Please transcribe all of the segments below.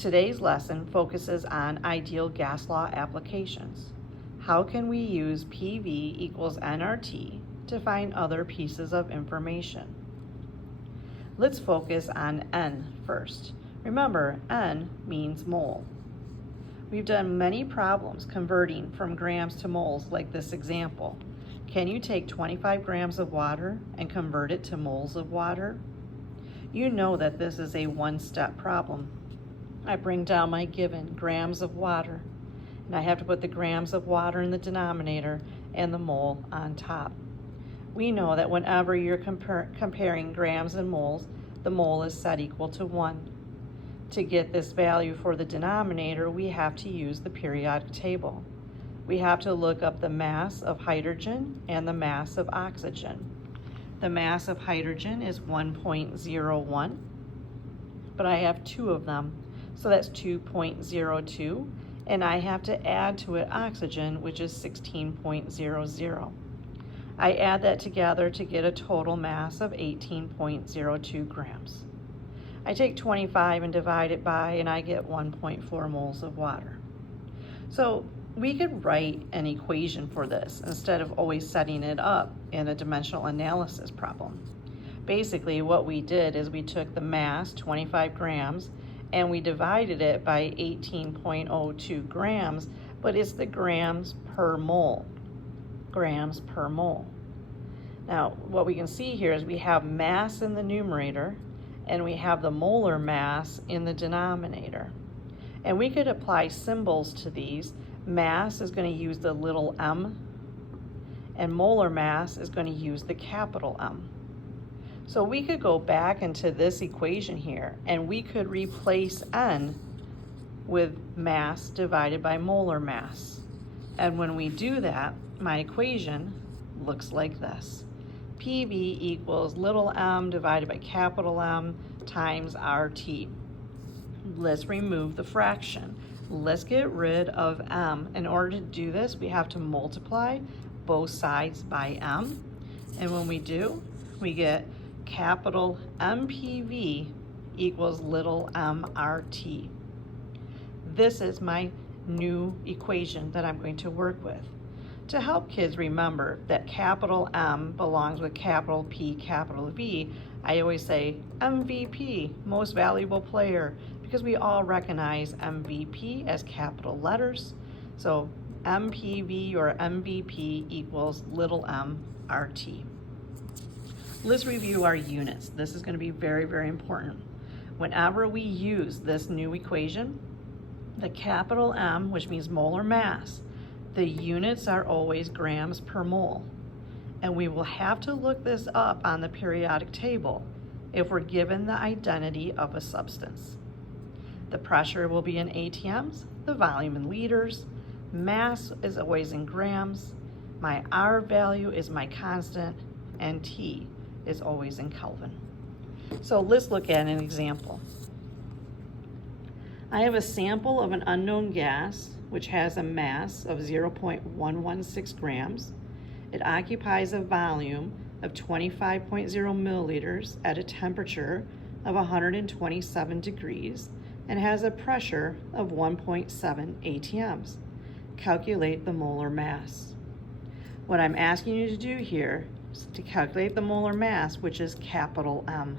Today's lesson focuses on ideal gas law applications. How can we use PV equals nRT to find other pieces of information? Let's focus on N first. Remember, N means mole. We've done many problems converting from grams to moles like this example. Can you take 25 grams of water and convert it to moles of water? You know that this is a one-step problem. I bring down my given grams of water, and I have to put the grams of water in the denominator and the mole on top. We know that whenever you're comparing grams and moles, the mole is set equal to 1. To get this value for the denominator, we have to use the periodic table. We have to look up the mass of hydrogen and the mass of oxygen. The mass of hydrogen is 1.01, but I have 2 of them, so that's 2.02, and I have to add to it oxygen, which is 16.00. I add that together to get a total mass of 18.02 grams. I take 25 and divide it by, and I get 1.4 moles of water. So we could write an equation for this instead of always setting it up in a dimensional analysis problem. Basically, what we did is we took the mass, 25 grams, and we divided it by 18.02 grams, but it's the grams per mole. Grams per mole. Now, what we can see here is we have mass in the numerator, and we have the molar mass in the denominator. And we could apply symbols to these. Mass is going to use the little m, and molar mass is going to use the capital M. So we could go back into this equation here, and we could replace N with mass divided by molar mass. And when we do that, my equation looks like this. PV equals little m divided by capital M times RT. Let's remove the fraction. Let's get rid of m. In order to do this, we have to multiply both sides by m. And when we do, we get capital MPV equals little mRT. This is my new equation that I'm going to work with. To help kids remember that capital M belongs with capital P, capital V, I always say MVP, most valuable player, because we all recognize MVP as capital letters. So MPV or MVP equals little mRT. Let's review our units. This is going to be very, very important. Whenever we use this new equation, the capital M, which means molar mass, the units are always grams per mole. And we will have to look this up on the periodic table if we're given the identity of a substance. The pressure will be in ATMs, the volume in liters, mass is always in grams, my R value is my constant, and T is always in Kelvin. So let's look at an example. I have a sample of an unknown gas which has a mass of 0.116 grams. It occupies a volume of 25.0 milliliters at a temperature of 127 degrees and has a pressure of 1.7 atms. Calculate the molar mass. What I'm asking you to do here is to calculate the molar mass, which is capital M.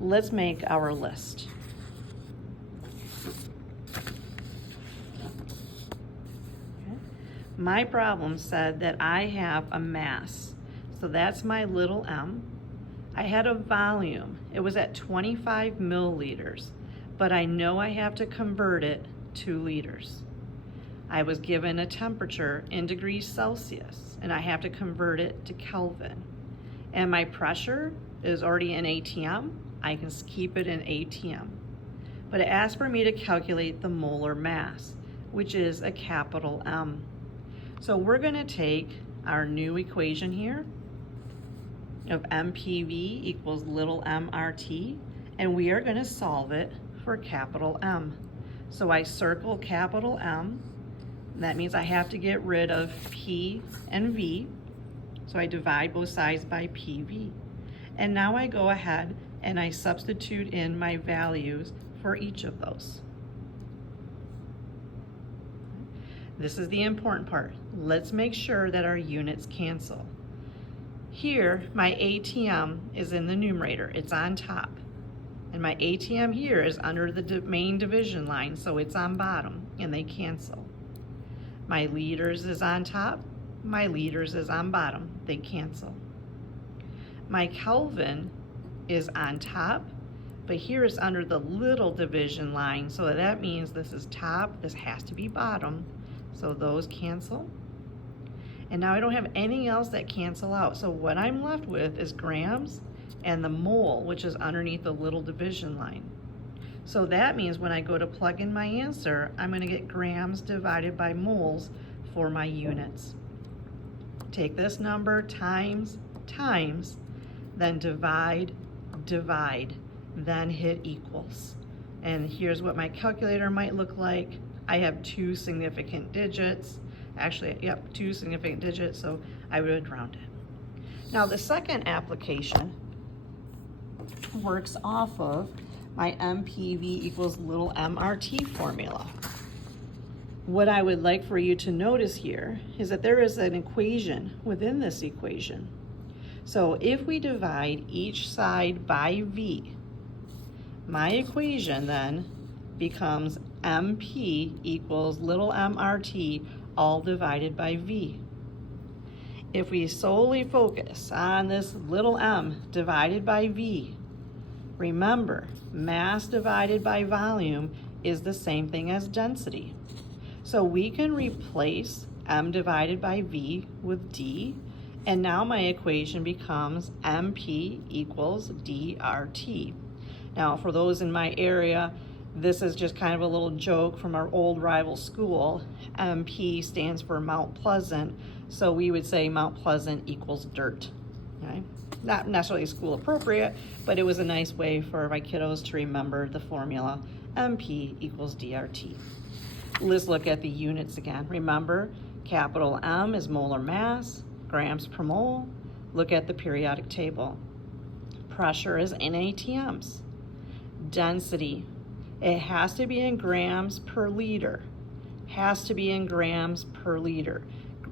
Let's make our list. My problem said that I have a mass, so that's my little m. I had a volume, it was at 25 milliliters, but I know I have to convert it to liters. I was given a temperature in degrees Celsius, and I have to convert it to Kelvin. And my pressure is already in ATM, I can keep it in ATM. But it asked for me to calculate the molar mass, which is a capital M. So we're going to take our new equation here of MPV equals little mRT, and we are going to solve it for capital M. So I circle capital M. That means I have to get rid of P and V. So I divide both sides by PV. And now I go ahead and I substitute in my values for each of those. This is the important part. Let's make sure that our units cancel. Here, my ATM is in the numerator. It's on top. And my ATM here is under the main division line, so it's on bottom, and they cancel. My liters is on top. My liters is on bottom. They cancel. My Kelvin is on top, but here is under the little division line, so that means this is top, this has to be bottom, so those cancel. And now I don't have anything else that cancel out, so what I'm left with is grams and the mole, which is underneath the little division line. So that means when I go to plug in my answer, I'm going to get grams divided by moles for my units. Take this number times, then divide, then hit equals. And here's what my calculator might look like. I have two significant digits. Actually, yep, two significant digits, so I would round it. Now the second application works off of my MPV equals little mRT formula. What I would like for you to notice here is that there is an equation within this equation. So if we divide each side by V, my equation then becomes MP equals little mRT all divided by V. If we solely focus on this little m divided by V, remember, mass divided by volume is the same thing as density. So we can replace m divided by V with D, and now my equation becomes MP equals DRT. Now for those in my area, this is just kind of a little joke from our old rival school. MP stands for Mount Pleasant, so we would say Mount Pleasant equals dirt. Okay? Not necessarily school appropriate, but it was a nice way for my kiddos to remember the formula MP equals DRT. Let's look at the units again. Remember, capital M is molar mass, grams per mole. Look at the periodic table. Pressure is in ATMs. Density, it has to be in grams per liter. Has to be in grams per liter.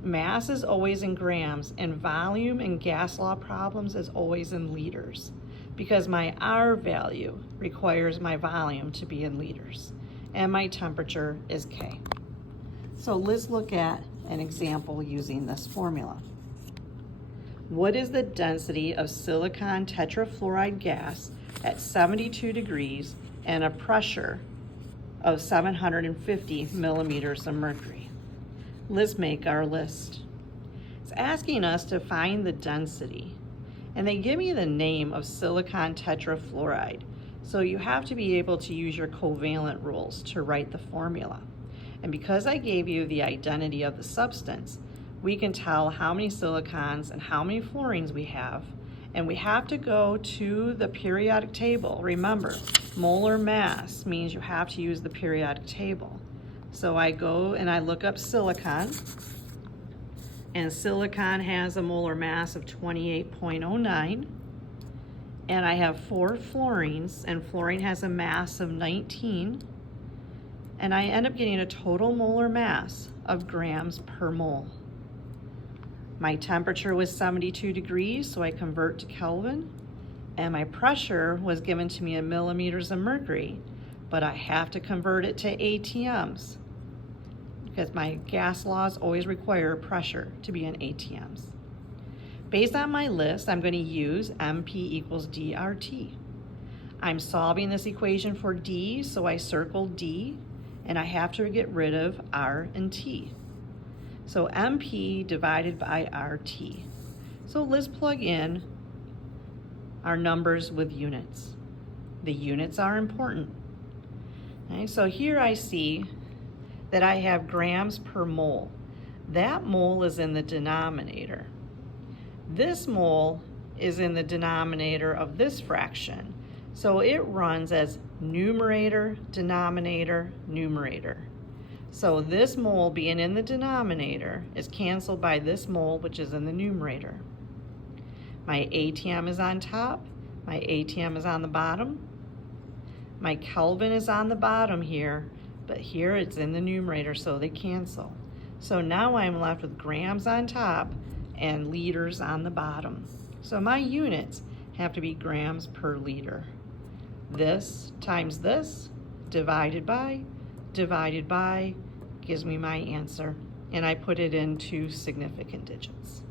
Mass is always in grams, and volume in gas law problems is always in liters, because my R value requires my volume to be in liters, and my temperature is K. So let's look at an example using this formula. What is the density of silicon tetrafluoride gas at 72 degrees and a pressure of 750 millimeters of mercury? Let's make our list. It's asking us to find the density, and they give me the name of silicon tetrafluoride. So you have to be able to use your covalent rules to write the formula. And because I gave you the identity of the substance, we can tell how many silicons and how many fluorines we have, and we have to go to the periodic table. Remember, molar mass means you have to use the periodic table. So I go and I look up silicon, and silicon has a molar mass of 28.09, and I have 4 fluorines, and fluorine has a mass of 19, and I end up getting a total molar mass of grams per mole. My temperature was 72 degrees, so I convert to Kelvin, and my pressure was given to me in millimeters of mercury, but I have to convert it to ATMs because my gas laws always require pressure to be in ATMs. Based on my list, I'm going to use MP equals DRT. I'm solving this equation for D, so I circle D, and I have to get rid of R and T. So MP divided by RT. So let's plug in our numbers with units. The units are important. Okay, so here I see that I have grams per mole. That mole is in the denominator. This mole is in the denominator of this fraction. So it runs as numerator, denominator, numerator. So this mole being in the denominator is canceled by this mole, which is in the numerator. My ATM is on top, my ATM is on the bottom. My Kelvin is on the bottom here, but here it's in the numerator, so they cancel. So now I'm left with grams on top and liters on the bottom. So my units have to be grams per liter. This times this, divided by, gives me my answer. And I put it into significant digits.